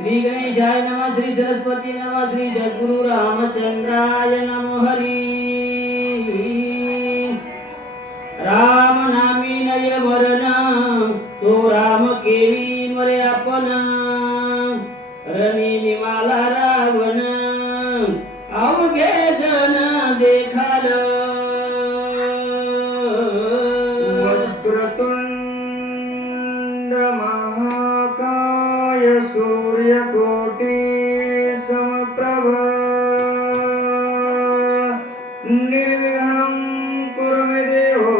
श्री गणेशाय नमः, श्री सरस्वती नमः, श्री सद्गुरु रामचंद्राय नमः हरी। राम नामी नय मरण, तो राम केवी मरे आपण, रणी निमाला रावण, अवघे जन देखाल। वक्रतुंड महाकाय सूर्यकोटि समप्रभ, निर्विघ्नं कुरु मे देवो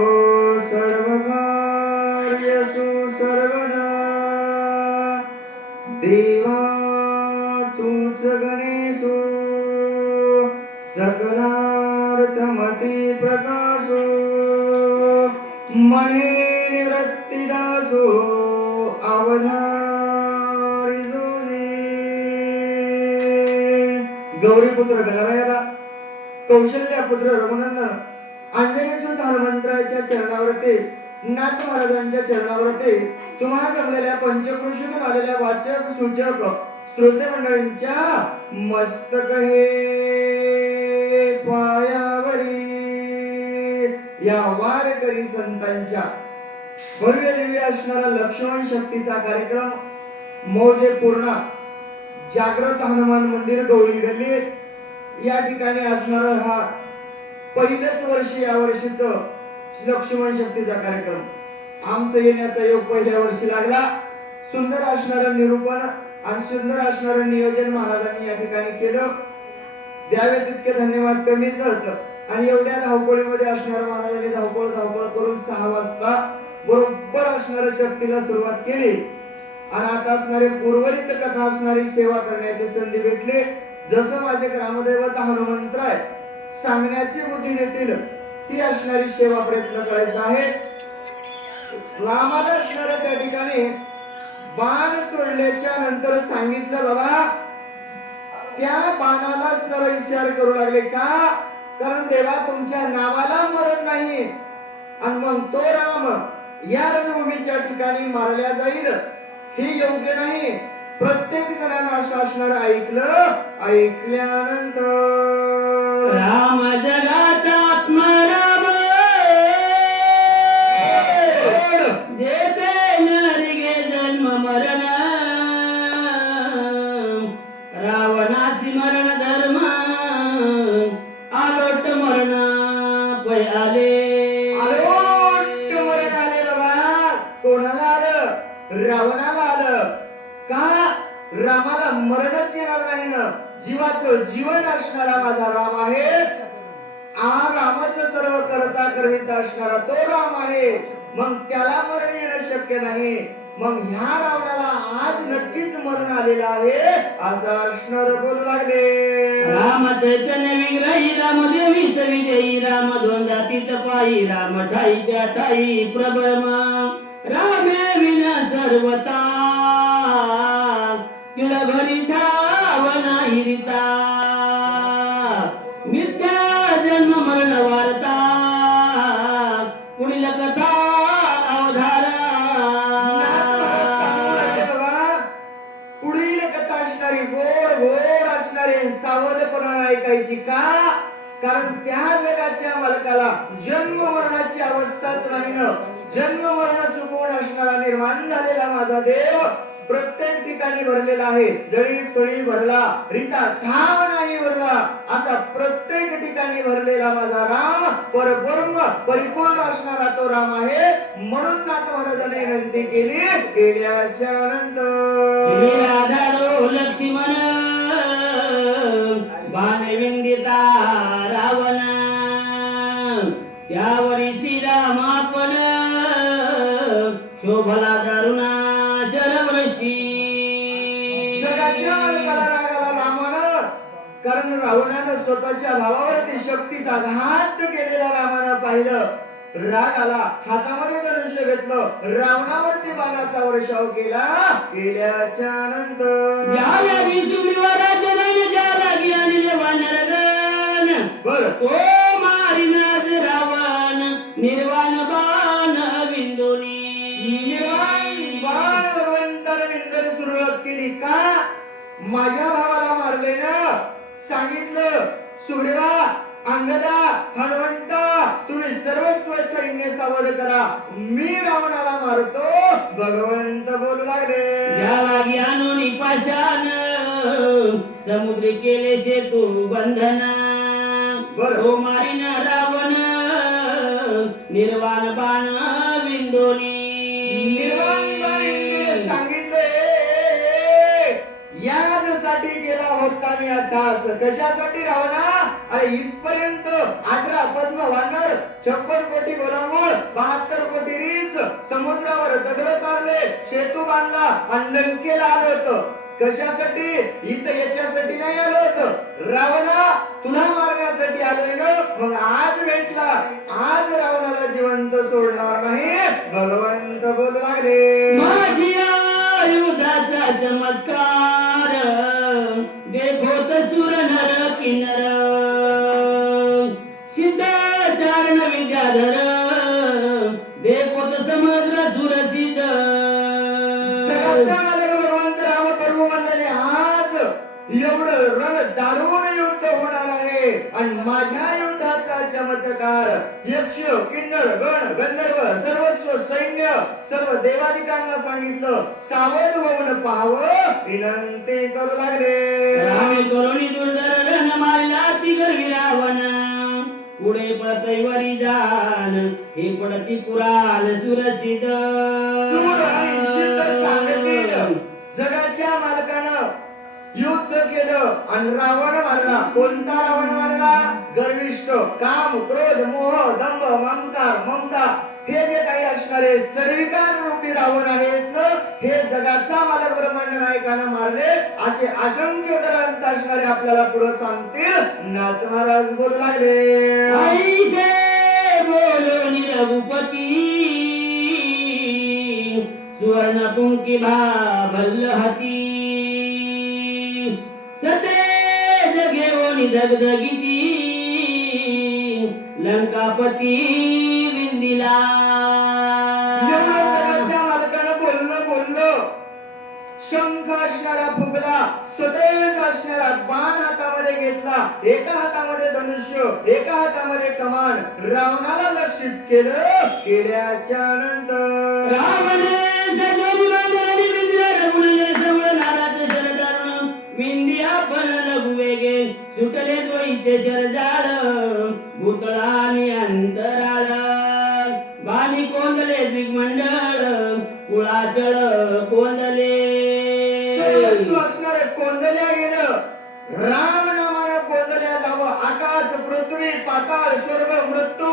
सर्वकार्येषु सर्वदा। देवा तूच गणेशो सकलार्थमति प्रकाशो, मणे निवृत्तिदासो अवधारी जोगी। गौरीपुत्र गणरायाला, कौशल्यपुत्र रघुनंदन, अंजनीसुत हनुमंतरायाच्या चरणावरती, नाथ महाराजांच्या चरणावरती, तुम्हाला जमलेल्या पंचकृषीतून आलेल्या वाचक सूचक श्रोते मंडळींच्या मस्तक हे पायावरी या वारकरी संतांच्या भव्य दिव्य असणारा लक्ष्मण शक्तीचा कार्यक्रम मौजे पूर्ण जागृत हनुमान मंदिर गवळी गल्ली या ठिकाणी असणारा हा पहिलेच वर्ष या वर्षीच लक्ष्मण शक्तीचा कार्यक्रम आमचं येण्याचा योग पहिल्या वर्षी लागला। सुंदर असणारं निरूपण आणि सुंदर असणारं नियोजन महाराजांनी या ठिकाणी केलं। द्यावे तितके धन्यवाद कमीच होतं आणि एवढ्या धावपळीमध्ये असणाऱ्या महाराजांनी धावपळ करून 6 वाजता बरोबर असणाऱ्या शक्तीला सुरुवात केली आणि आता असणारे उर्वरित कथा असणारी सेवा करण्याची संधी भेटली। जसं माझे ग्रामदैवत हनुमंतराय सांगण्याची बुद्धी देतील ती असणारी सेवा प्रयत्न करायचा आहे। रामाला असणाऱ्या त्या ठिकाणी बाण सोडल्याच्या नंतर सांगितलं बाबा त्या बाणाला असणारा विचार करू लागले का, कारण देवा तुमच्या नावाला मरण नाही आणि मग तो राम या रणभूमीच्या ठिकाणी मारल्या जाईल हे योग्य नाही। प्रत्येक जणांना असं असणार ऐकल्यानंतर राम जगाचा आत्मा राम, जेते नरिगे जन्म मरण, रावणासी मरण धर्म, आलोट मरण पै आले। आलोट मरण आले बाबा। कोणाला आलं? रावणाला आलं का? रामाला मरणच येणार नाही ना, जीवाचं जीवन असणारा माझा राम आहे। रामाचं सर्व करता करविता असणारा तो राम आहे, मग त्याला मरण येणं शक्य नाही। मग ह्या रावणाला आज नक्कीच मरण आलेलं आहे असं असणार बोलू लागले। राम चैतन्य विग्रही, राम देवीच विजयी, राम द्वंद्वातीत पायी, राम ठाईच्या ठाई प्रभम, रामे विना सर्वता, किळभरी ठाव नाही रिता, मिथ्या जन्म मरण वार्ता, पुढील कथा अवधारा। पुढील कथा असणारी गोड असणारी सावधपणा ऐकायची का, कारण त्या जगाच्या मालकाला जन्म मरणाची अवस्थाच नाही ना। जन्म मरण चुकवून असणारा निर्माण झालेला माझा देव प्रत्येक ठिकाणी भरलेला आहे। जळी स्थळी भरला, रीता ठाव नाही भरला, असा प्रत्येक ठिकाणी भरलेला माझा राम परब्रह्म परिपूर्ण असणारा तो राम आहे। म्हणून नाथ महाराजांनी विनंती केली केल्याच्या नंतर लक्ष्मण बाण विंदिता रावण, त्यावरी श्रीराम आपण, शोभला दारुणा शरवृष्टी। जगाच्या मालकाला राग आला रामानं, कारण रावणानं स्वतःच्या भावावरती शक्तीचा घात केलेला रामानं पाहिलं। राग आला, हातामध्ये धनुष्य घेतलं, रावणावरती बाणाचा वर्षाव केला। केल्याच्या नंतर ओ मारिनाथ रावण निर्वाण बाण विंदोनी, निर्वाण बाण भगवंताने विंदन सुरुवात केली का, माझ्या भावाला मारले ना. सांगितलं सुग्रीवा, अंगदा, हनुमंता, तुम्ही सर्वस्व सैन्य सावध करा, मी रावणाला मारतो. भगवंत बोलू लागले, ज्याला ज्ञानोनी पाषाण समुद्री केले सेतू बंधन. बरं. तो मारीन रावण निर्वाण बाण विंदोनी. निवांताने सांगितले, यासाठी केला होता मी अट्टास. कशासाठी रावणा? अरे इथपर्यंत 18 पद्म वानर, 56 कोटी गोलामूळ, 72 कोटी रीस, समुद्रावर दगड तारले, सेतू बांधला आणि लंकेला आलं होतं. कशासाठी? इथं याच्यासाठी नाही आलं होतं. रावणा, तुला मारण्यासाठी आलोय ना. मग आज भेटला, आज रावणाला जिवंत सोडणार नाही. भगवंत बोलू लागले, माझी आयुधाचा चमत्कार देखोत सुर नर किन्नर. सिद्ध चारण विद्याधर देखोत समुद्र सुर सिद्ध. जगाचा मालक भगवंत राम प्रभू म्हणलेले, आज एवढं रण दारुण युद्ध होणार आहे. आणि माझ्या युद्धाचा चमत्कार यक्ष, किन्नर, गण, गंधर्व, सर्वस्व सैन्य, सर्व देवादिकांना सांगितलं, सावध होऊन पाहावं, विनंती करू लागले. रामे करुणी दुर्धर रण मारला ती गर्वी रावण. पुढे पळतैवरी जाण हे पडती पुराण सुरसिद्ध. सूर आणि सिद्ध सांगतील, जगाच्या मालकानं युद्ध केलं आणि रावण मारला. कोणता रावण मारला? गर्विष्ठ, काम, क्रोध, मोह, दंभ, अहंकार, ममता, हे जे काही असणारे सडविकार रूपी रावण आहेत ना, हे जगाचा मालक ब्रह्मांड नायकानं मारले. असे असंख्य ग्रंथ असणारे आपल्याला पुढे सांगतील. नाथ महाराज बोलू लागले, ऐशे बोलो रघुपती सुवर्ण पुंकी भल्ल हाती. सते घेऊन धगधगिती लंकापती विंदिला. एवढं जगाच्या मालकानं बोललं. शंख असणारा फुगला, सदैव असणारा बाण हातामध्ये घेतला, एका हातामध्ये धनुष्य, एका हातामध्ये कमान, रावणाला लक्षित केलं. केल्याच्या नंतर रावण सजोनी बांधणारी विंदिला रघुनंदन समळ नाराचे शरदारुण. विंदिया पण लघु वेगे सुटले द्वैचे शरजाळ. भूतळानी अंतराळ बाणी कोंडले दिग्मंडळ. कुळाचळ कोंडले सर्वस्व असणारे कोंदल्या गेलं. राम नामानं कोंदल्या जावं. आकाश, पृथ्वी, पाताळ, स्वर्ग, मृत्यू,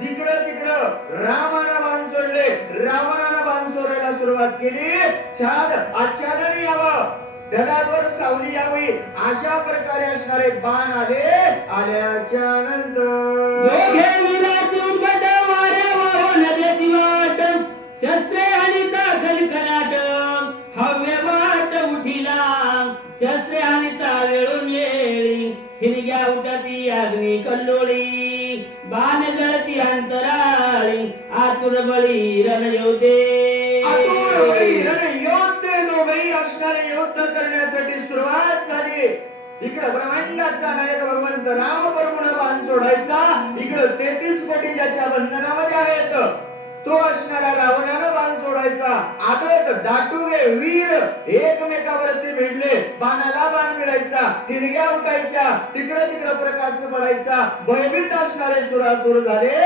जिकडं तिकडं रामानं बाण सोडले. रावणानं बाण सोडायला सुरुवात केली. छाद आच्छादन यावं, ढगावर सावली यावी, अशा प्रकारे असणारे बाण आले. आल्याच्या नंतर दोघे विरातून गट वाऱ्या वाहून देती वाट. शस्त्रे आणि दाखल कलाट हव्य वाट उठिला. शस्त्रे आणि वेळून येळी ठिणग्या उठती अग्नी कल्लोळी. बाण जळती अंतराळी आतुर बळी रण योद्धे. आतुर बळी रण योद्धे दोघेही असणारे युद्ध करण्यासाठी सुरुवात झाली. इकडे ब्रह्मांडाचा नायक भगवंत राम प्रभूनं बाण सोडायचा. इकडे 33 कोटी ज्याच्या बंधनामध्ये आहेत तो असणारा रावणानं बाण सोडायचा. आदत दाटुगे वीर एकमेकावरती भिडले. बाणाला बाण मिळायचा, ठिणग्या उठायच्या, तिकडे तिकडे प्रकाश पडायचा. भयभीत असणारे सुरासुर झाले.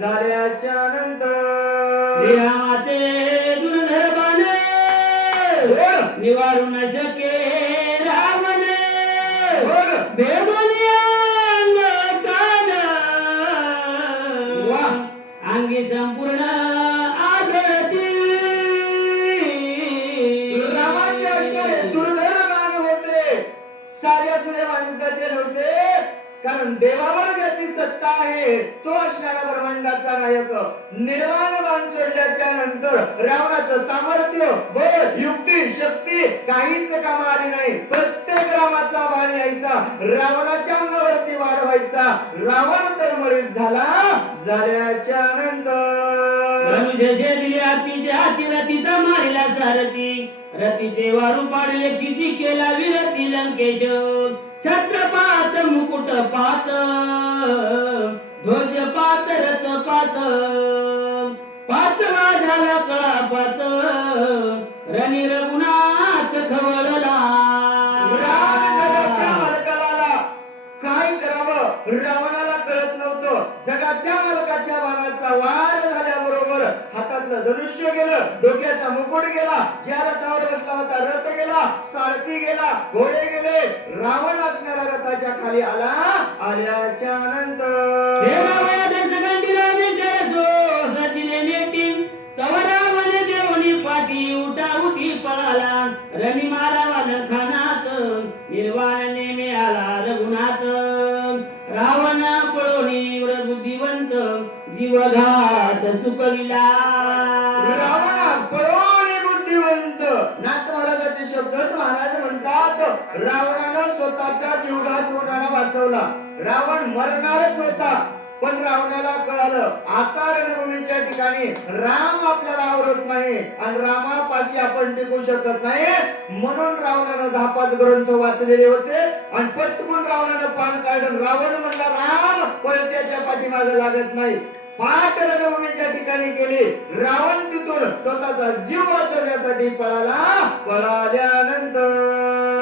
झाल्याच्या नंतर श्रीरामाचे दुर्धर बाण निवारू न शके रावण. बेबोनी अंग कान अंगी संपूर्ण आदती. रामाचे असणारे दुर्धर बाण होते, साध्या सुद्या माणसाचे नव्हते. कारण देवावर ज्याची सत्ता आहे तो असणारा ब्रह्मांडाचा नायक. निर्वाण बाण सोडल्याच्या नंतर रावणाचं सामर्थ्य, बळ, युक्ती, शक्ती काहीच कामा आली नाही. प्रत्येक रामाचा बाण यायचा, रावणाच्या अंगावरती वार व्हायचा. रावण तळमळीत झाला. झाल्याच्या नंतर धनुष्य दिले हातीचे हाती रतीचा मारिला सारथी. रतीचे वारू पाडले किती केला विरती लंकेश छत्रपात मुकुट पात ध्वज पात रथ पात पाचवा झाला कळापात रणी रघुनाथ खवळला राम जगाच्या मालकाला काय करावं रावणाला कळत नव्हतं. जगाच्या मालकाच्या बाणाचा वार झाल्याबरोबर हातातलं धनुष्य गेलं, डोक्याचा मुकुट गेला, ज्या रथावर बसला होता रथ गेला, सारथी गेला, घोडे गेले. रावण असणाऱ्या रथाच्या खाली आला. आल्याच्या नंतर हे रावया दशकंठीराजे सरसो सचिले नेटी तव रावण देवनी पाठी उठा उठी पळाला रणी मारा वादन खानात निर्वाण नेमे आला रघुनाथ रावण पळोनी बुद्धिवंत जीवघात चुकविला रावण पळोनी बुद्धिवंत. नाथ महाराजाचे शब्द महाराज म्हणतात रावणानं स्वतःचा जीवघात होणारा वाचवला. रावण मरणारच होता पण रावणाला कळालं आता रणभूमीच्या ठिकाणी राम आपल्याला आवरत नाही आणि रामापाशी आपण टिकू शकत नाही. म्हणून रावणानं 10-5 ग्रंथ वाचलेले होते आणि पटकून रावणानं पान काढलं. रावण म्हणला राम पळत्याच्या पाठीमागे लागत नाही. पाठ रणभूमीच्या ठिकाणी केली. रावण तिथून स्वतःचा जीव वाचवण्यासाठी पळाला. पळाल्यानंतर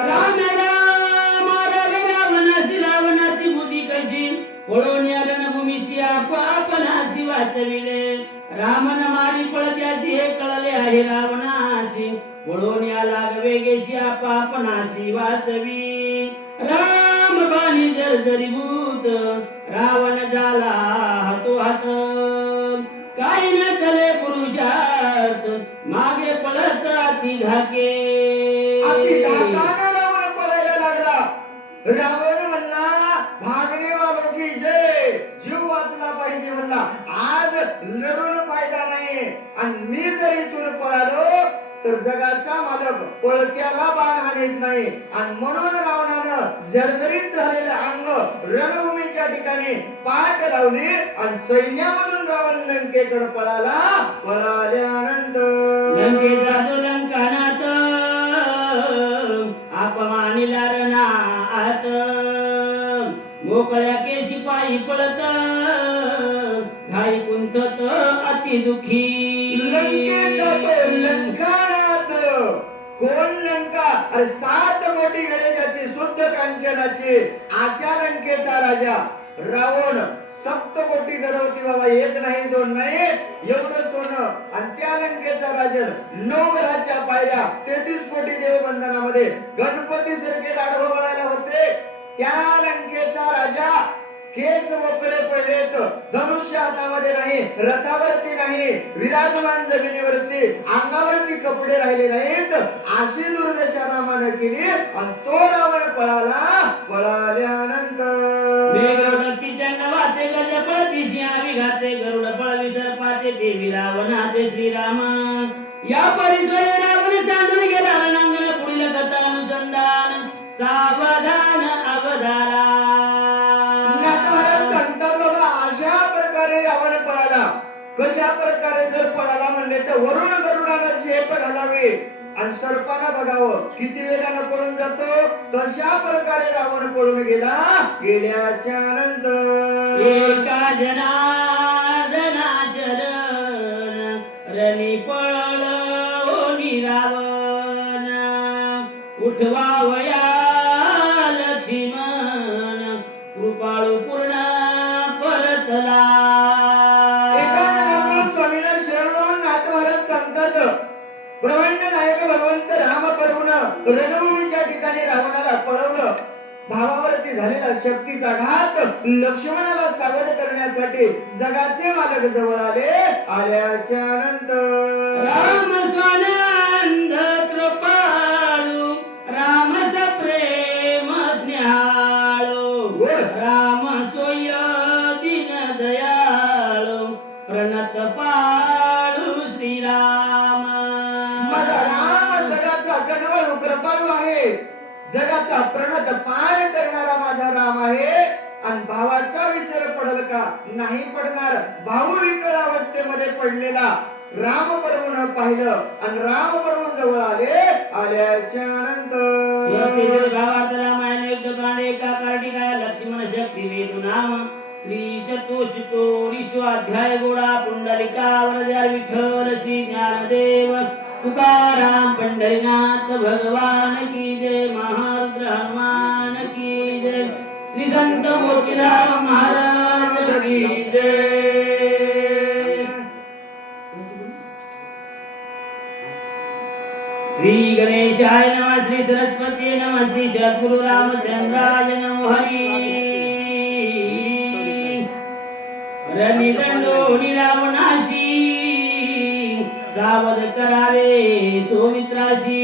राम राम रावे रावणाची रावणाची बुद्धी कशी पळून या रणभूमीशी आपणाशी वाचविले रामन मारी पळत्याची हे कळले आहे रावणाशी पळून या लागवेगेशी आपणाशी वाचवी राम बाणी जर्जरीभूत रावण झाला हातो हात काही न चले पुरुषार्थ मागे पळत अति धाके अति धाकानं रावण पळायला लागला. रावण म्हणला भागणे वालो की जय, जीव वाचला पाहिजे म्हणला. आज लढून फायदा नाही आणि मी जर इथून पळालो तर जगाचा मालक पळत्याला बाण हाणीत नाही. आणि म्हणून रावणानं जर्जरीत झालेलं अंग रणभूमीच्या ठिकाणी पाठ लावली आणि सैन्यामधून रावण लंकेकडे पळाला. पळाल्यानंतर लंकेचा जो लंकानाथ अपमानिला रणात मोकळ्या केशी पायी पळत घाई कुंठत अति दुखी लंकेचा तो लंकानाथ कोण लंका? अरे 7 कोटी गणेशाची शुद्ध कांचनाची अशा लंकेचा राजा रावण. 7 कोटी गरवती बाबा, 1 नाही 2 नाही, एवढं सोनं. आणि त्या लंकेचा राजन 9 घराच्या पायऱ्या 33 कोटी देवबंधनामध्ये गणपती सारखे दाढ वळायला होते. त्या लंकेचा राजा केस मोकळे पडलेत, धनुष्य हातामध्ये नाही, रथावरती नाही, विराजमान जमिनीवरती, अंगावरती कपडे राहिले नाहीत. अशी दुर्दशा रामानं केली आणि तो रावण पळाला. पळाल्यानंतर वाते गज पळतीशी आवी घाते गरुड पळवी सरपाते देवी रावणाते श्रीराम या परिसर रावण सांडून गेला रणांगण पुढील कथा अनुसंधान सावधान अवधारा. सांगतात बाबा अशा प्रकारे रावण पळाला. कशा प्रकारे जर पळाला म्हणले तर वरुण गरुडानं झेप घालावी आणि सर्पानं बघावं किती वेगानं पळून जातो. तशा प्रकारे रावण पळून गेला. गेल्याच्या नंतर एका जनार्दना चरण रणी पळलो रावण उठवावया लक्ष्मण कृपाळू पूर्ण परतला. एका जनार्दन स्वामींना शरण जाऊन नाथ महाराज सांगतात ब्रह्मांड नायक भगवंत राम करून रणभूमीच्या ठिकाणी रावणाला पळवलं. भावावरती झालेला शक्तीचा घात लक्ष्मणाला सावध करण्यासाठी जगाचे मालक जवळ आले. आल्याच्या नंतर राम स्वानंद कृपाळू राम प्रेम स्नेहाळू राम सोय दीन दयाळू प्रणत पाळू श्रीराम. माझा राम जगाचा कणवळू कृपाळू आहे, जगाचा प्रणत पाळ करणारा माझा राम आहे. आणि भावाचा विसर पडल का? नाही पडणार. भाऊ विकळ अवस्थेमध्ये पडलेला राम पर्वण पाहिलं आणि राम पर्व जवळ आल्याच्या नंतर गावात रामायण युद्धकांड एका कार्टिकाय लक्ष्मण शक्ती वेदू नाम श्री चतुर्शतो अध्याय गोडा पुंडलिका वरद्या विठ्ठल श्री ज्ञानदेव तुकाराम पंढरीनाथ भगवान की जय महारुद्र हनुमान की जय श्री संत मोतीराम महाराज की जय श्री गणेशाय नमः श्री सरस्वती नमः श्री सद्गुरु रामचंद्राय नमः रणिदंडोनी रावणाशी सावध करावे सौमित्राशी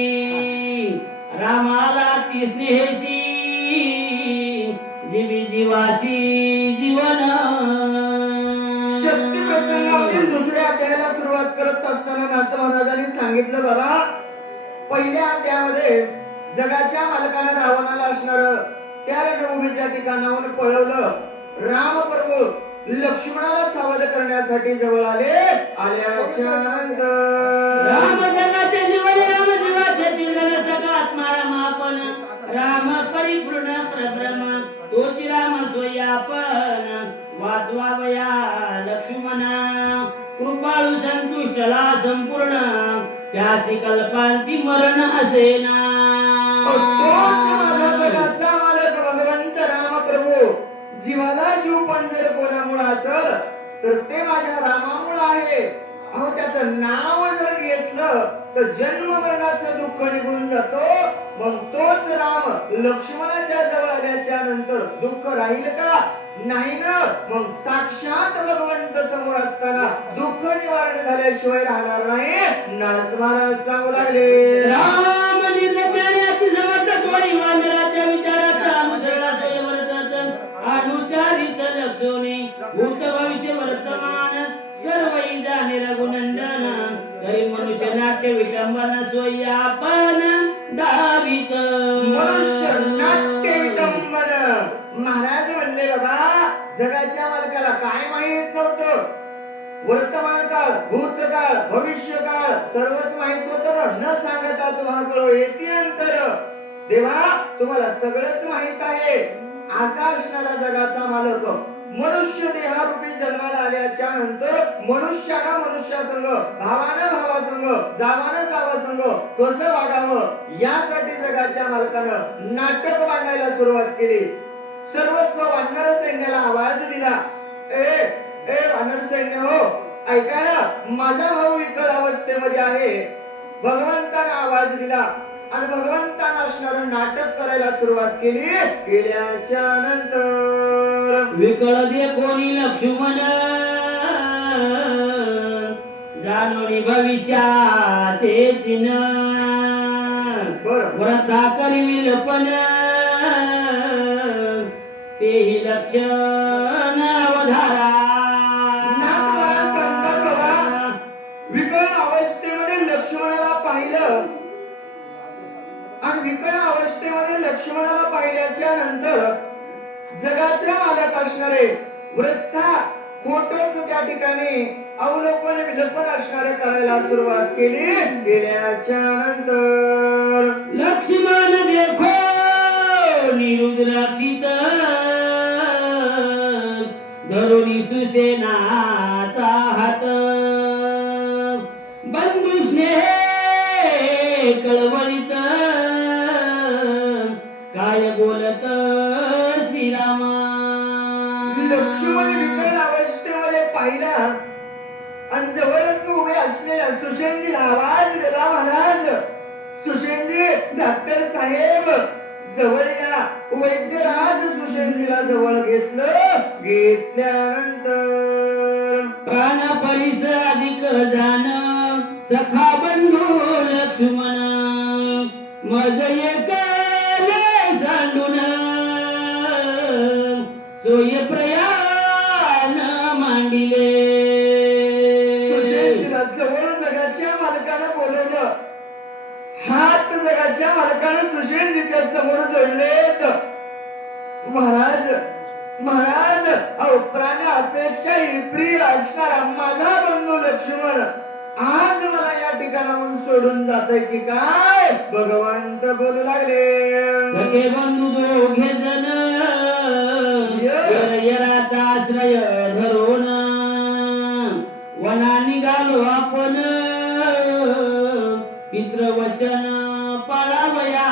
रामाला ती स्नेहेशी जीवी जीवाशी जीवन शक्ती प्रसंगामधील दुसऱ्या अध्यायाला सुरुवात करत असताना नाथ महाराजांनी सांगितलं बाबा पहिल्या अध्यायामध्ये जगाच्या मालकानं रावणाला असणार त्या रणभूमीच्या ठिकाणाहून पळवलं राम प्रभू लक्ष्मणाला सावध करण्यासाठी जवळ आल्याच्या नंतर राम जगाचे जीवन राम जीवाचे जीवन सगळा आत्मा रामापण राम परिपूर्ण परब्रह्म तोची राम स्वयापन वाचवावया लक्ष्मणा कृपाळू संतुष्टला संपूर्ण त्यासी कल्पांती मरण असेना तोच माझा जगाचा मालक भगवंत राम प्रभू जीवाला जीव पण जर कोणामुळे असेल तर ते माझ्या रामामुळे आहे अहो त्याचं नाव जर घेतलं तर जन्म मरणाचं दुःख निघून जातो मग तोच राम लक्ष्मणाच्या जवळ आल्याच्या नंतर दुःख राहील का नाही ना मग साक्षात भगवंत समोर असताना दुःख निवारण झाल्याशिवाय राहणार नाही नारद महाराज सांगू लागले राम निर्लज्ञाने अति समर्थ तोही वानराच्या विचाराचा अनुसरणाचा अनुचारित लक्षणे भूत भविष्य वर्तमान सर्वही जाणे रघुनंदन तरी मनुष्य नाट्य विटंबन स्वयापन दावित मनुष्य नाट्य विटंबन महाराज म्हणले बाबा जगाच्या मालकाला काय माहित नव्हतं वर्तमान काळ भूतकाळ भविष्य काळ सर्वच माहित होतं न सांगता तुम्हाला कळो येते अंतर देवा तुम्हाला सगळंच माहित आहे असा असणारा जगाचा मालक मनुष्य देहारूपी जन्माला आल्याच्या नंतर मनुष्याला मनुष्यासंग भावानं भावासंग जावानं जावासंग कसं वागावं यासाठी जगाच्या मालकानं नाटक मांडायला सुरुवात केली सर्वस्व वानर सैन्याला आवाज दिला ए वानर सैन्य हो ऐका ना माझा भाऊ विकळ अवस्थेमध्ये आहे भगवंताने आवाज दिला आणि भगवंतानं असणारं नाटक करायला सुरुवात केल्याच्या नंतर विकळ दे कोणी लक्ष्मण जाणोनी भविष्याचे चिन्ह व्रता करी विलपन तेही लक्षण अवधारा विकळ अवस्थेमध्ये लक्ष्मणाला पाहिलं आणि विकळ अवस्थेमध्ये लक्ष्मणाला पाहिल्याच्या नंतर जगाचा मालक असणारे वृद्धा खोटच त्या ठिकाणी अवलोकन विलोपन असणारे करायला सुरुवात केल्याच्या नंतर लक्ष्मण देखो निरुद्राक्षित धरुणी सुसेनाचा हात बंधू स्नेह कळवळीत काय बोलत श्रीराम लक्ष्मण विकळ अवस्थेमध्ये पाहिला आणि जवळच उभे असलेल्या सुषेणजीला आवाज दिला महाराज सुषेणजी डॉक्टर साहेब जवळ या वैद्यराज सुषेणजीला जवळ घेतल्यानंतर प्राण परिस अधिक जाण सखा बंधू लक्ष्मण मज एकले सांडून सोय प्रयाण मांडिले सुषेणजीला जवळ जगाच्या मालकानं बोलवलं हात जगाच्या मालकानं सुषेणजीच्या समोर जोडलेत महाराज अहो प्राण अपेक्षाही प्रिय असणारा माझा बंधू लक्ष्मण आज मला या ठिकाणाहून सोडून जातंय की काय भगवंत बोलू लागले सखे बंधू दोघे जण यराचा आश्रय धरून वना निघालो आपण पितृवचन पाळावया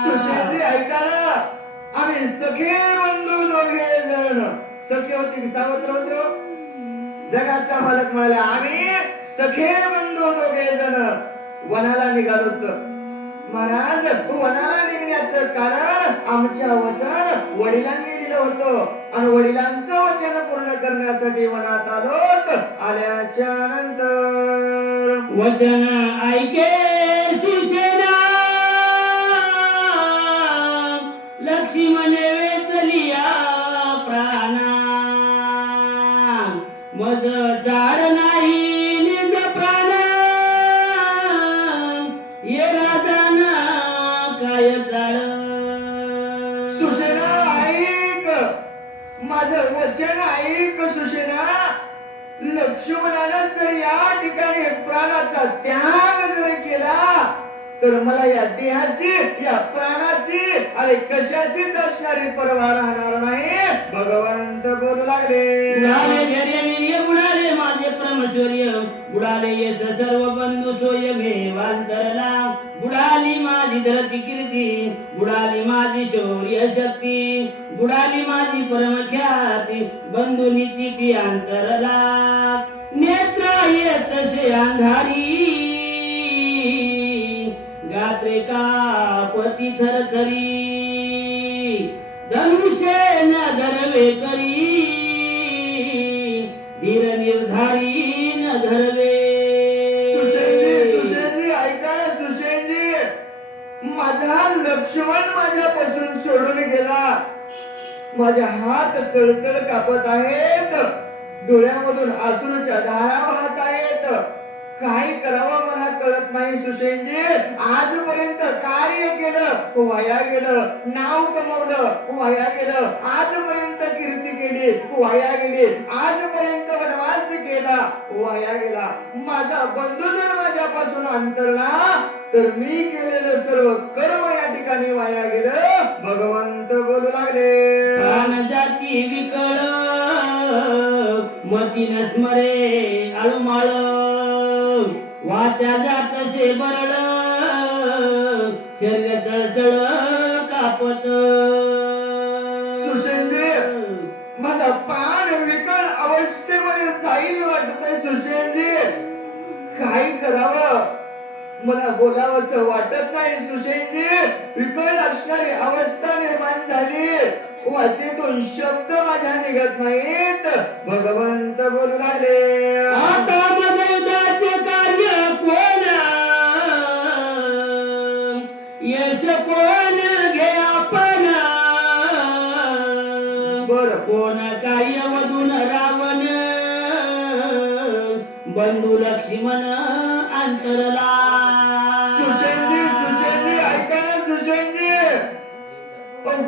सुशेनजी ऐका ना आम्ही सखे बंधू दोघे जण सखे होते की सावत्र होते हो? जगाचा मालक म्हणाला आम्ही सखे बंधू दोघे जण वनाला निघालो महाराज वनाला निघण्याचं कारण आमच्या वचन वडिलांनी दिलं होतं आणि वडिलांचं वचन पूर्ण करण्यासाठी वनात आलो आल्याच्या नंतर वचन ऐके सुसेना लक्ष्मण वेचलिया प्राणा मज झाड नाही निज प्राण ये राजाना काय झाड सुसेना ऐक माझं वचन ऐक सुसेना लक्ष्मणानं जर या ठिकाणी प्राणाचा त्याग जर केला तर मला या देहाची या प्राणाची अरे कशाचीच असणारी पर्वा राहणार नाही भगवंत बोलू लागले बुडाले धैर्य बुडाले माझे परमेश्वर्य बुडाले येस सर्व बंधू सोय मेवांतरला बुडाली माझी धरती कीर्ती बुडाली माझी शौर्य शक्ती बुडाली माझी परम ख्याती बंधुनीची ती अंतरला नेत्र येतसे अंधारी गात्रे कापती थरथरी धनुष्य न धरवे करी धीर निर्धारी न धरवे सुसेनजी ऐका ना सुसेनजी माझा लक्ष्मण माझ्यापासून सोडून गेला माझे हात चळचळ कापत आहेत डोळ्यामधून अश्रूच्या धारा वाहत आहेत काय करावं मला कळत नाही सुसेनजी आजपर्यंत कार्य केलं वाया गेलं नाव कमवलं वाया गेलं आजपर्यंत कीर्ती केली वाया गेली आजपर्यंत वनवास केला वाया गेला माझा बंधू जर माझ्यापासून अंतरला तर मी केलेलं सर्व कर्म या ठिकाणी वाया गेलं भगवंत बोलू लागले प्राण जाती विकळ मतीन स्मरे आळुमाळ वाचा जातसे बरड शरीर चळचळ कापत सुसेनजी माझा प्राण विकळ अवस्थेमध्ये जाईल वाटतंय सुसेनजी काय करावं मला बोलावंसं वाटत नाही सुसेनजी विकळ असणारी अवस्था निर्माण झाली वाचेतून शब्द माझ्या निघत नाहीत भगवंत बोलू लागले आता मदताचे कार्य कोण यश कोण घे आपण बर कोण कार्य वधून रावण बंधू लक्ष्मण अंतरला सुसेनजी ऐका ना सुसेनजी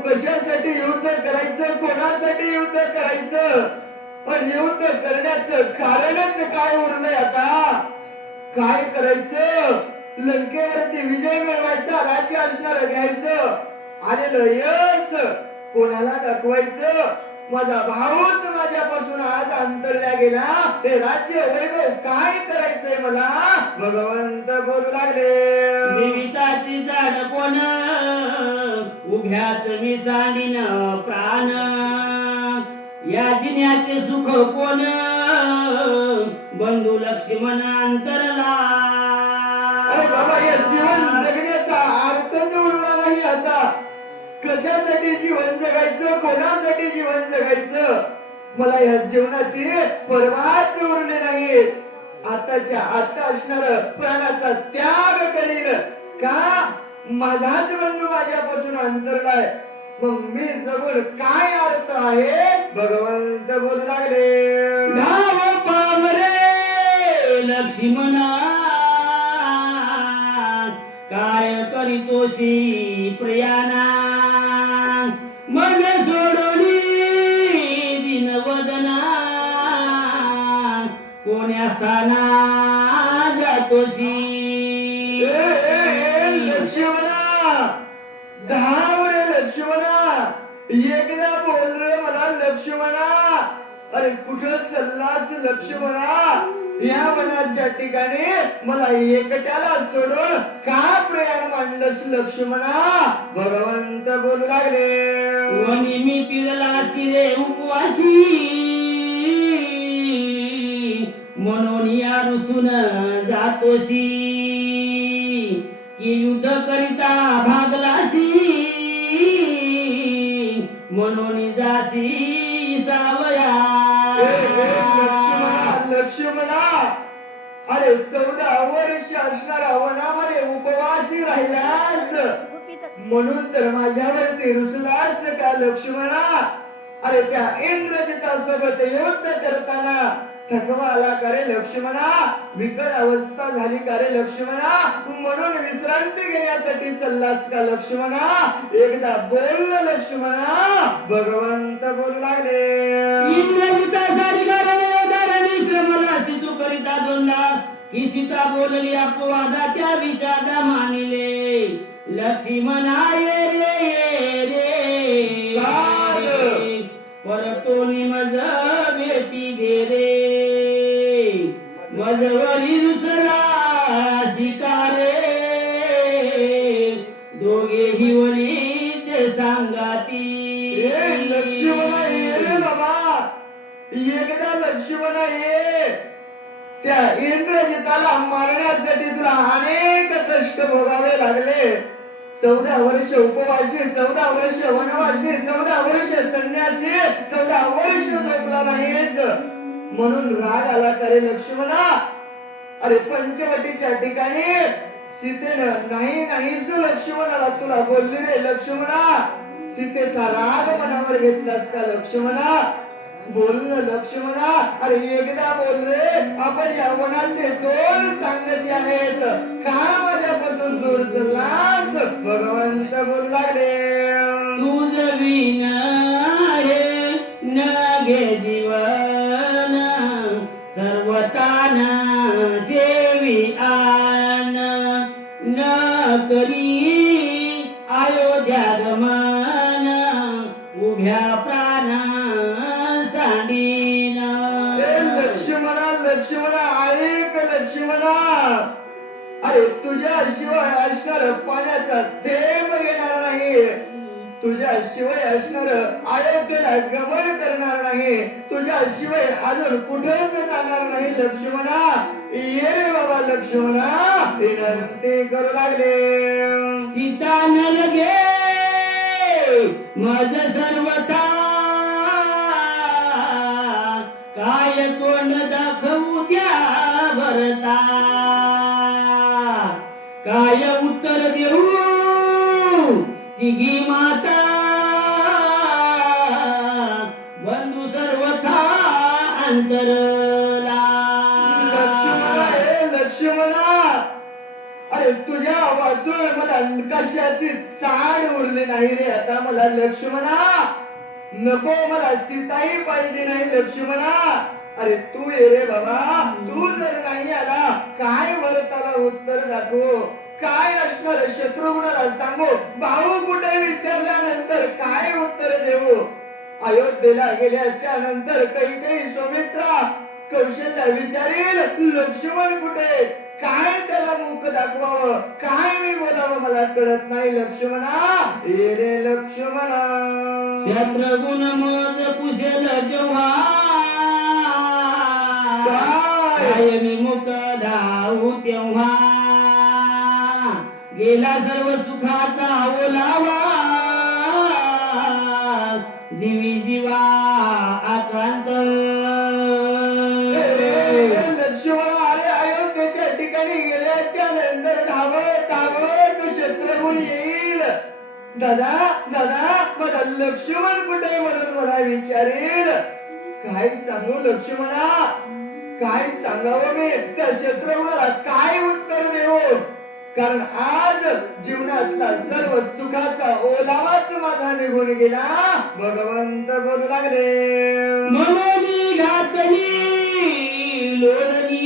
कशासाठी युद्ध करायचं कोणासाठी युद्ध करायचं पण युद्ध करण्याचं कारणच काय उरलंय आता काय करायचं लंकेवरती विजय मिळवायचा राज्य असणार घ्यायचं आलेलं यश कोणाला दाखवायचं माझा भाऊच माझ्यापासून आज अंतरल्या गेला ते राज्य वैभव काय करायचंय मला भगवंत बोलू लागले जीविताची झाड कोण उभ्याच मी सांडीन प्राण या जिन्याचे सुख कोण बंधू लक्ष्मण अंतरला अरे बाबा या जीवन जगण्याचा अर्थच उरला नाही आता कशासाठी जीवन जगायचं कोणासाठी जीवन जगायचं मला या जीवनाची पर्वाच उरली नाही आताच्या आता असणार प्राणाचा त्याग करीन का माझाच बंधू माझ्यापासून अंतरलाय मग मी जगून काय अर्थ आहे भगवंत बोलू लागले धाव पावरे लक्ष्मणा काय करीतोशी प्रियाना मन सोडोनी दिनवदना कोण्या असताना जातोशी लक्ष्मणा धाव रे लक्ष्मणा एकदा बोल रे मला लक्ष्मणा अरे कुठं चाललास लक्ष्मणा या वनाच्या ठिकाणी मला एकट्याला सोडून का प्रयाण मांडलंस लक्ष्मणा भगवंत बोलू लागले वनी मी पिळला रे उपवासी म्हणून या रुसून जातोशी की युद्ध करिता भागलाशी म्हणून जासी सावया लक्ष्मणा अरे 14 वर्ष असणारा वनामध्ये उपवासी राहिलास म्हणून तर माझ्यावरती रुसलास का लक्ष्मणा अरे त्या इंद्रजितासोबत युद्ध करताना थकवा आला का रे लक्ष्मणा विकट अवस्था झाली का रे लक्ष्मणा म्हणून विश्रांती घेण्यासाठी चाललास का लक्ष्मणा एकदा बोल ना लक्ष्मणा भगवंत बोलू लागले इंद्रजितासारी मला सितू करिता दोनदा की सीता बोलली अपवादा त्या विचारा मानिले लक्ष्मणा ये रे परतो निमज भेटी घे रे मजवरी दुसरा शिकारे दोघे हिवणीचे सांगाती लक्ष्मणा ये रे बाबा एकदा लक्ष्मणा ये त्या इंद्रजिताला मारण्यासाठी तुला अनेक कष्ट भोगावे लागले 14 वर्ष उपवासी 14 वर्ष वनवासी 14 वर्ष संन्यासी 14 वर्ष झोपला नाहीस म्हणून राग आला का रे लक्ष्मणा अरे पंचवटीच्या ठिकाणी सीतेनं नाहीस लक्ष्मणाला तुला बोलली रे लक्ष्मणा सीतेचा राग मनावर घेतलास का लक्ष्मणा बोल ना लक्ष्मणा अरे एकदा बोल रे आपण या वनाचे 2 सांगती आहेत का माझ्यापासून दूर चाललास भगवंत बोलू लागले तुझ विन हे न घे जीवन सर्वतान सेवी आन न करी अयोध्या गमन उभ्या प्राण लक्ष्मणा ऐक लक्ष्मणा अरे तुझ्याशिवाय असणार पाण्याचा थेंब घेणार नाही तुझ्याशिवाय असणार अयोध्येला गमन करणार नाही तुझ्याशिवाय अजून कुठेच जाणार नाही लक्ष्मणा ये रे बाबा लक्ष्मणा विनंती करू लागले सीता न लगे माझ सर्वथा काय तोंड दाखवू त्या भरता काय उत्तर देऊ तिघी माता बंधू सर्वथा अंतरला लक्ष्मणा अरे तुझ्या वाचून मला कशाची चाड उरली नाही रे आता मला लक्ष्मणा नको मला सीताही पाहिजे नाही लक्ष्मणा अरे तू ये रे बाबा तू जर नाही आला काय भरताला उत्तर दाखवू काय असणार शत्रुघ्नाला सांगू भाऊ कुठे विचारल्यानंतर काय उत्तर देऊ अयोध्येला गेल्याच्या नंतर कैकेयी सौमित्रा कौशल्या विचारेल लक्ष्मण कुठे काय त्याला मुख दाखवावं काय मी बोलावं मला कळत नाही लक्ष्मणा ये रे लक्ष्मणा शत्रुघ्न मज पुसेल जेव्हा काय मी मुख धावू तेव्हा गेला सर्व सुखाचा ओलावा जीवी जीवा आकांत लक्ष्मणा अरे अयोध्येच्या ठिकाणी गेल्याच्या नंतर धावत धावत शत्रुघ्न येईल दादा दादा माझा लक्ष्मण कुठे म्हणून मला विचारेल काय सांगू लक्ष्मणा काय सांगावं मी त्या शत्रुघ्नाला काय उत्तर देऊ कारण आज जीवनातला सर्व सुखाचा ओलावाच माझा निघून गेला भगवंत बोलू लागले मनोनी घातली लोळणी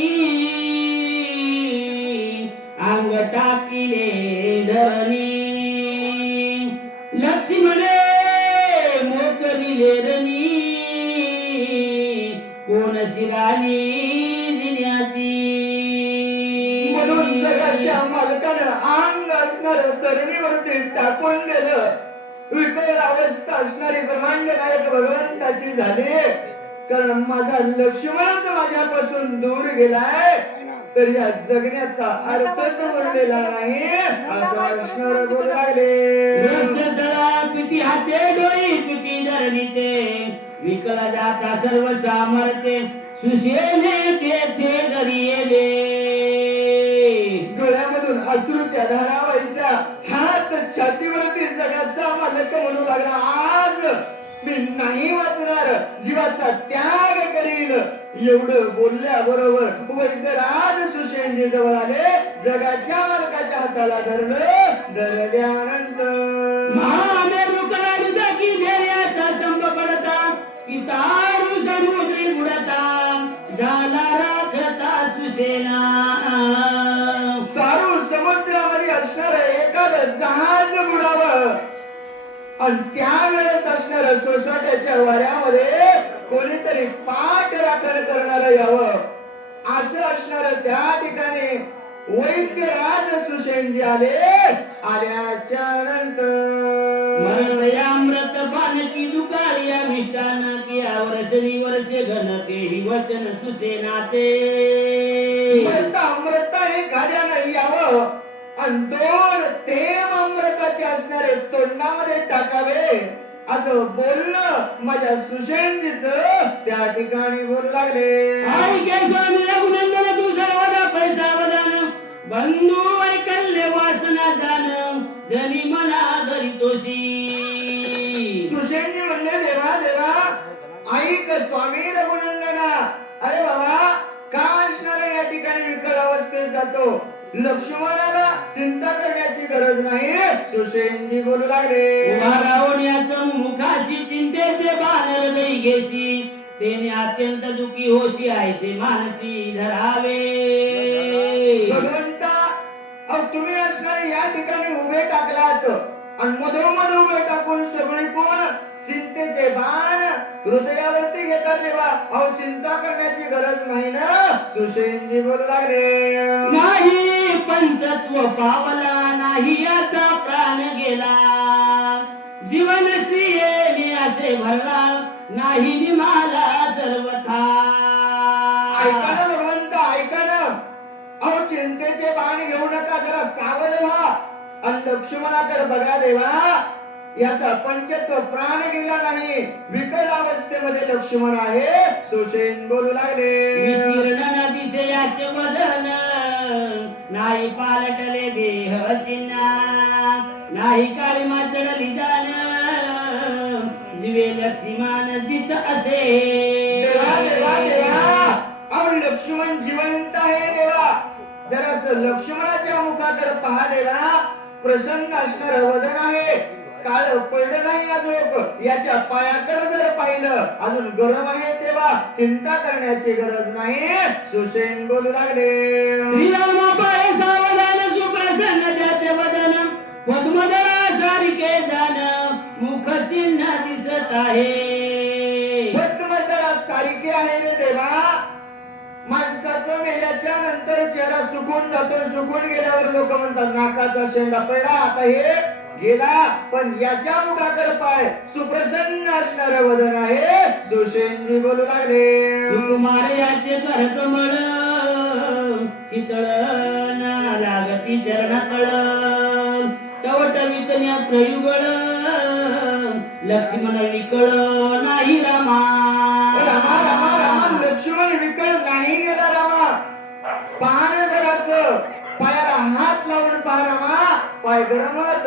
विकट अवस्था असणारी ब्रह्मांड नायक भगवंताची झाली. कारण माझा लक्ष्मणच माझ्यापासून दूर गेलाय तर या जगण्याचा अर्थच उरलेला नाही असं असणार बोलू लागले. वृक्षतळा पिती हाते डोई पिती धरणीते विकला जाता सर्व सामर्थ्य सुशेने तेथे घरी येले. डोळ्यामधून अश्रूच्या धारा व्हायच्या. हात छातीवरती जगाचा मालक म्हणू लागला, आज मी नाही वाचणार, जीवाचा त्याग करील. एवढं बोलल्याबरोबर वैद्यराज सुषेणजी जवळ आले. जगाच्या मालकाच्या हाताला धरलं. धरल्यानंतर महामेरुकराचा की धैर्याचा स्तंभ पडता की तारू समुद्री बुडता झाला राखता सुसेना. तारू समुद्रामध्ये असणार एखादं जहाज बुडावं आणि त्यावेळेस असणार सोसाट्याच्या वाऱ्यामध्ये कोणीतरी पाठ राखण करणार यावं असं असणार. त्या ठिकाणी वैद्यराज सुषेणजी आले. आल्याच्या नंतर अमृत पान की दुकाळिया मिष्टान की वर्षी वर्ष घन केही वचन सुसेनाचे. अमृत एखाद्यानं यावं आणि 2 थेंब अमृताचे असणारे तोंडामध्ये टाकावे असं बोलणं माझ्या सुषेणजीच त्या ठिकाणी बोलू लागले. तू सर्वदा पैसा वदान बंधू वैकल्य वासना जाण जनी मना धरितोसी. सुषेणजी म्हणले, देवा देवा ऐक स्वामी रघुनंदना. अरे बाबा का असणार या ठिकाणी विकट अवस्थेत जातो. लक्ष्मणाला चिंता करण्याची गरज नाही. सुषेणजी बोलू लागले. रावण्याचं मुखाशी चिंतेचे बाण हृदय घेशी तेने अत्यंत दुखी होशी आयसे मानसी धरावे. भगवंता अहो तुम्ही असणारे या ठिकाणी उभे टाकलात आणि मधोमध उभे टाकून सगळी कोण चिंतेचे बाण हृदयावरती घेता तेव्हा अहो चिंता करण्याची गरज नाही ना. सुषेणजी बोलू लागले. नाही पंचत्व पावला नाही आता प्राण गेला जीवन स्त्रिये असे भरला नाही निमाला सर्वथा. ऐका ना भगवंता ऐका ना. अहो चिंतेचे बाण घेऊ नका, जरा सावध व्हा आणि लक्ष्मणाकडे बघा देवा. याचा पंचत्व प्राण गेला नाही. विकट अवस्थेमध्ये लक्ष्मण आहे. सुषेण बोलू लागले. विशीर्ण नदीचे याचे वदन नाही पालटले देह चिन्हा नाही काळीमा चढली जाण जीवे लक्ष्मण जित असे. देवा देवा देवा अहो लक्ष्मण जिवंत आहे देवा. जरासं लक्ष्मणाच्या मुखाकडे पहा देवा. प्रसन्न असणार वदन आहे. काळ पडलं नाही अजून. याच्या पायाकडे जर पाहिलं अजून गरम आहे तेव्हा चिंता करण्याची गरज नाही. सुषेण बोलू लागले. श्रीरामा पाय सावधान सुप्रसन्न त्याचे वदन पद्मदळा सारखे जाण मुख चिन्ह दिसत आहे. पद्मदळा सारखे आहे रे देवा. माणसाचं मेल्याच्या नंतर चेहरा सुकून जातो. सुकून गेल्यावर लोक म्हणतात नाकाचा शेंडा पडला आता हे गेला. पण याच्या मुखाकडे पाय सुप्रसन्न असणार वदन आहे. सुषेणजी बोलू लागले. सुकुमार याचे कर कमळ शीतळ लागती चरण तळ टवट वितन्यात युगळ लक्ष्मण विकळ नाही रामा. रामा रामा रामा लक्ष्मण विकळ नाही गेला रामा. पाहणं जरासं पायाला हात लावून पहा रामा. पाय गरमत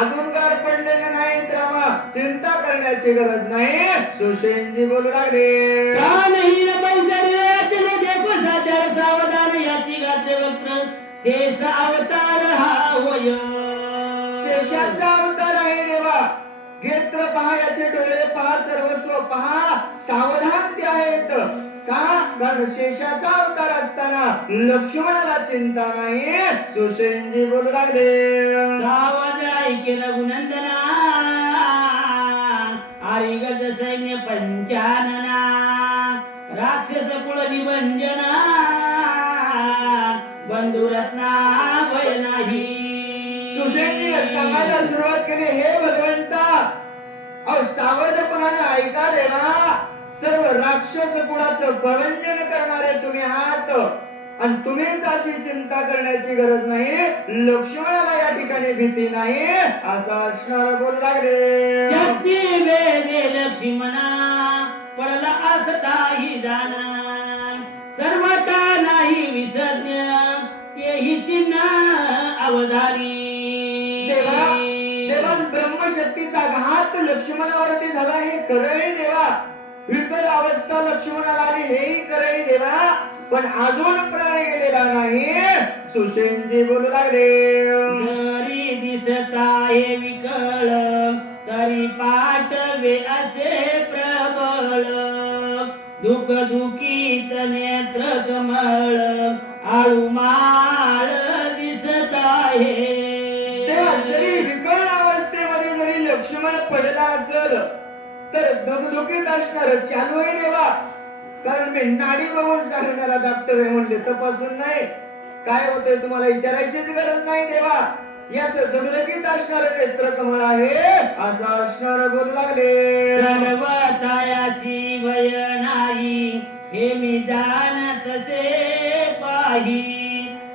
अजून गार पडलेले नाहीत रामा. चिंता करण्याची गरज नाही. सुषेणजी बोलू लागले. प्राणहीन पंचर्याचे देखो साचार सावधान याची गाते वक्र शेष अवतार हा होय. शेषाचा अवतार आहे देवा. घेत्र पहा याचे डोळे पहा सर्वस्व पहा. सावधान ते आहेत का कारण शेषाचा अवतार असताना लक्ष्मणाला चिंता नाही. सुषेणजी बोलू लागले. सावध ऐके रघुनंदना आरिगज सैन्य पंचानना राक्षस कुळ निबंजना बंधुरत्ना भय नाही. सुषेणजीने सांगायला सुरुवात केली. हे भगवंता अहो सावधपणाने ऐका देवा, सर्व राक्षस कुळाचं बळंजन करणारे तुम्ही आहात आणि तुम्हीच अशी चिंता करण्याची गरज नाही, लक्ष्मणाला या ठिकाणी भीती नाही असं असणार बोलू लागले. शक्ती वेदे लक्ष्मणा पडला असताही जाणा, सर्वता नाही विसज्ञ तेही चिन्ह अवधारी. देवा ब्रह्मशक्तीचा घात लक्ष्मणावरती झाला हे खरंय देवा, विकल अवस्था लक्ष्मणाला आली हेही खरंय देवा, पण अजून प्राण गेलेला नाही. सुषेणजी बोलू लागले. जरी दिसत आहे विकळ तरी पाठवे असे प्रबळ, दुःख दुखीत नेत्र कमळ आळूमाळ दिसत आहे. तेव्हा जरी विकळ अवस्थेमध्ये जरी लक्ष्मण पडला असेल तर धगधगीत असणार चालू आहे देवा, कारण मी नाडी बघून सांगणारा डॉक्टर आहे म्हणले, तपासून नाही. काय होतंय तुम्हाला विचारायचीच गरज नाही देवा, याच धगधगीत असणार नेत्र कमळ आहे असं असणार बोलू लागले. सर्वतायासी भय नाही हे मी जाणतसे पाही,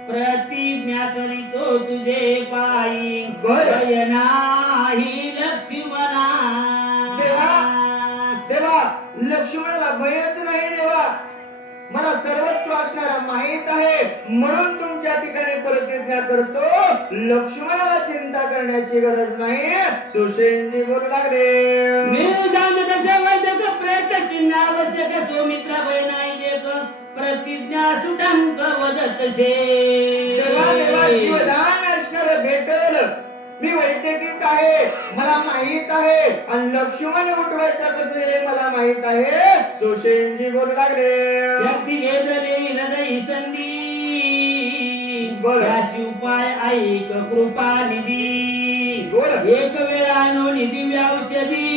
प्रतिज्ञा करीतो तुझे पायी भय नाही लक्ष्मणा. देवा लक्ष्मणाला भयच नाही देवा, मला सर्वत्र असणारा माहित आहे म्हणून तुमच्या ठिकाणी प्रतिज्ञा करतो, लक्ष्मणाला चिंता करण्याची गरज नाही. सुषेणजी बोलू लागले. मी जाणत असे वैद्यक प्रयत्न चिन्ह आवश्यक सौमित्रा भय नाही देख, प्रतिज्ञा सुटंक वदतसे. देवा जीवदान असणार भेटल, मी वैद्यकीय आहे मला माहित आहे आणि लक्ष्मण उठवायचा कसं हे मला माहित आहे. सुषेणजी बोलू लागले. शक्ती भेदले हृदय संधी, बरं. त्याशी उपाय ऐक कृपा निधी. बरं. एक वेळा नोनी दिव्य औषधी,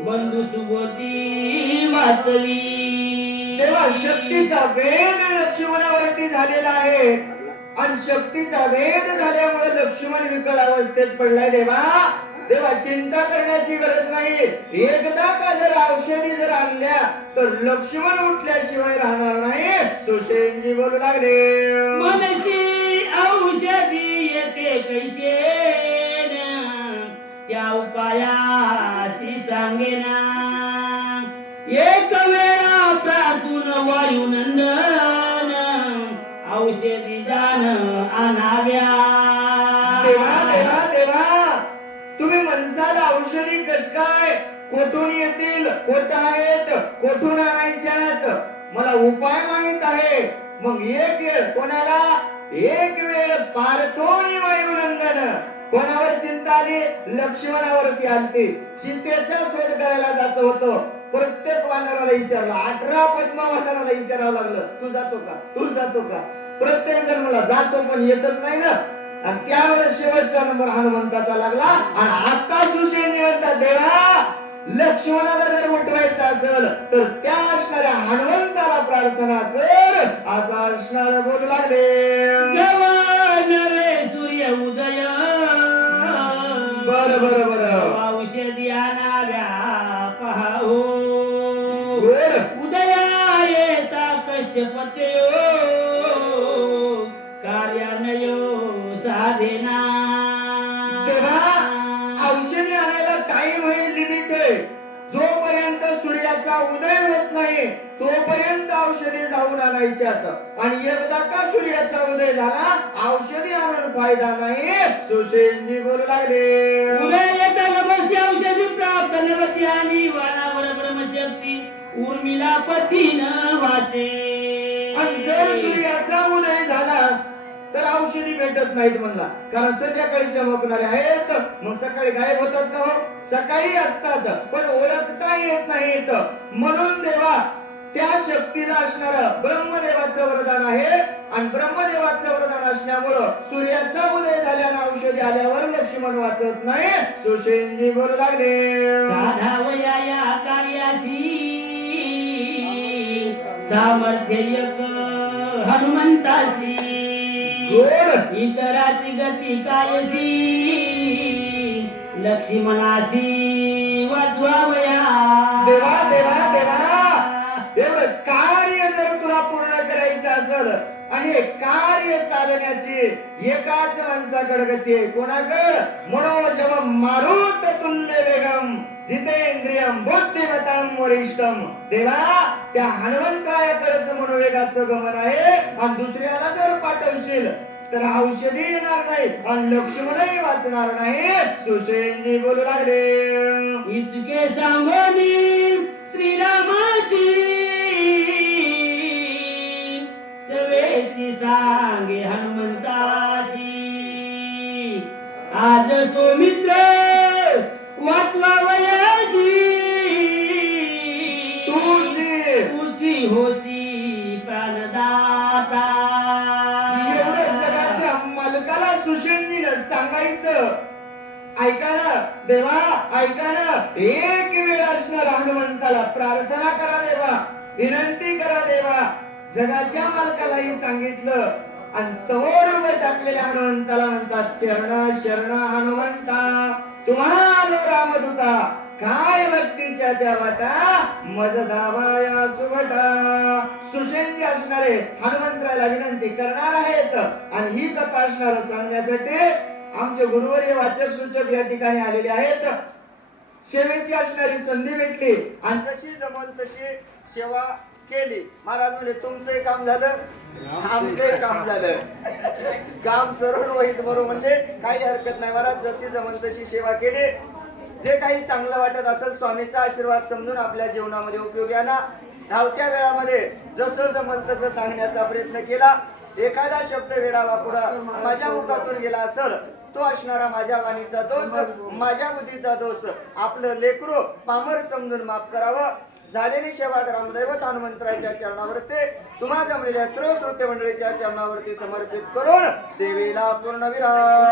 बंधू सुबोधी वाचली. तेव्हा शक्तीचा वेद लक्ष्मणावरती झालेला आहे आणि शक्तीचा वेद झाल्यामुळे लक्ष्मण विकळ अवस्थेत पडलाय देवा. देवा चिंता करण्याची गरज नाही, एकदा का जर औषधी जर आणल्या तर लक्ष्मण उठल्याशिवाय राहणार नाही. सुषेणजी बोलू लागले. मनसी औषधी येते कैसे, त्या उपायाशी सांगेना. एक वेळा प्रार्थून वायुनंदन, औषधी जाण आणाव्या. देवा तुम्ही म्हणसाल औषधी कस काय कोठून येतील, कोठ आहेत, कोठून आणायच्यात, मला उपाय माहित आहे. मग एक वेळ कोणाला, एक वेळ पार्थोनी वायुनंदन, कोणावर चिंता आली, लक्ष्मणावरती आलती. सीतेचा शोध करायला जात होतं, प्रत्येक वानराला विचारलं, 18 पद्मा वानराला विचारावं लागलं, तू जातो का, तू जातो का. प्रत्येक जण मला जातो पण येतच नाही ना. आणि त्यावेळेस शेवटचा नंबर हनुमंताचा लागला. आणि आता सुषेणी म्हणतात देवा लक्ष्मणाला जर उठवायचं असेल तर त्या असणाऱ्या हनुमंताला प्रार्थना कर असं असणार बोलू लागले. नवे सूर्य उदय, बर औषधी आणाव्या पहाओ. बर उदया येता कश्यपत्यो, कार्यानयो साधेना. देवा औषधी आणायला टाइम आहे, लिमिट आहे. जोपर्यंत सूर्याचा उदय होत नाही तोपर्यंत औषधी जाऊन आणायच्यात. आणि एकदा का सूर्याचा उदय झाला औषधी आणून फायदा नाही. सुषेणजी बोलू लागले. उदय येता नमस्ते औषधी प्राप्त नवती, आणि वाणावर ब्रह्मशक्ती उर्मिला पतीन वाचे. आणि जर सूर्याचा उदय झाला तर औषधी भेटत नाहीत म्हणला, कारण संध्याकाळी चमकणारे आहेत, मग सकाळी गायब होतात का हो, सकाळी असतात पण ओळखता येत नाहीत. म्हणून देवा त्या शक्तीला असणार ब्रह्मदेवाचं वरदान आहे आणि ब्रह्मदेवाचं वरदान असल्यामुळं सूर्याचा उदय झाल्यानं औषधी आल्यावर लक्ष्मण वाचत नाही. सुषेणजी बोलू लागले. साधावया या कार्यासी, सामर्थ्य एक हनुमंतासी. इतराची गती कायसी, लक्ष्मणासी वाचवावया. देवा देवा देवा एवढं कार्य जर तुला पूर्ण करायचं असेल आणि हे कार्य साधण्याची एकाच माणसाकडे गती आहे. कोणाकडे? मनोजव मारुत तुल्य वेगम जितेंद्रियम बुद्धिमतां वरिष्ठम. देवा त्या हनुमंतरायाकडेच मनोवेगाचं गमन आहे आणि दुसऱ्याला जर पाठवशील तर औषधी येणार नाही आणि लक्ष्मणही वाचणार नाही. सुषेणजी बोलू लागले, इतके सांगोनी श्रीरामाची सवेची सांगे हनुमंताची. आज सौमित्र वाचवावयाची तुझी होती प्राणदाता. एवढं जगाच्या मालकाला सुषेणजीनं सांगायचं. ऐका ना देवा, ऐका ना, एक वेळ असणार हनुमंताला प्रार्थना करा देवा, विनंती करा देवा. जगाच्या मालकालाही सांगितलं आणि समोर उभे टाकलेल्या हनुमंताला म्हणतात, शरण शरण हनुमंता तुम्हाला रामदूता. काय भक्तीच्या त्या वाटा मज धावाया सुभटा. सुषेणजी असणारे हनुमंतराला विनंती करणार आहेत आणि ही कथा असणार सांगण्यासाठी आमचे गुरुवर्य वाचक सूचक या ठिकाणी आलेले आहेत. सेवेची असणारी संधी भेटली आणि जशी जमल तशी सेवा केली. महाराज म्हणजे तुमचंही काम झालं, आमचंही काम झालं, काम सरळ वहीत बरोबर म्हणजे काही हरकत नाही. महाराज जशी जमल तशी सेवा केली. जे काही चांगलं वाटत असेल स्वामीचा आशीर्वाद समजून आपल्या जीवनामध्ये उपयोगी आणा. धावत्या वेळामध्ये जसं जमल तसं सांगण्याचा प्रयत्न केला. एखादा शब्द वेळा वापुडा माझ्या मुखातून गेला असेल तो असणारा माझ्या वाणीचा दोष, माझ्या बुद्धीचा दोष. आपलं लेकरू पामर समजून माफ करावं. झालेली सेवा ग्रामदैवत हनुमंतराच्या चरणावरती तुम्हा जमलेल्या सर्व श्रोते मंडळीच्या चरणावरती समर्पित करून सेवेला पूर्ण विराम.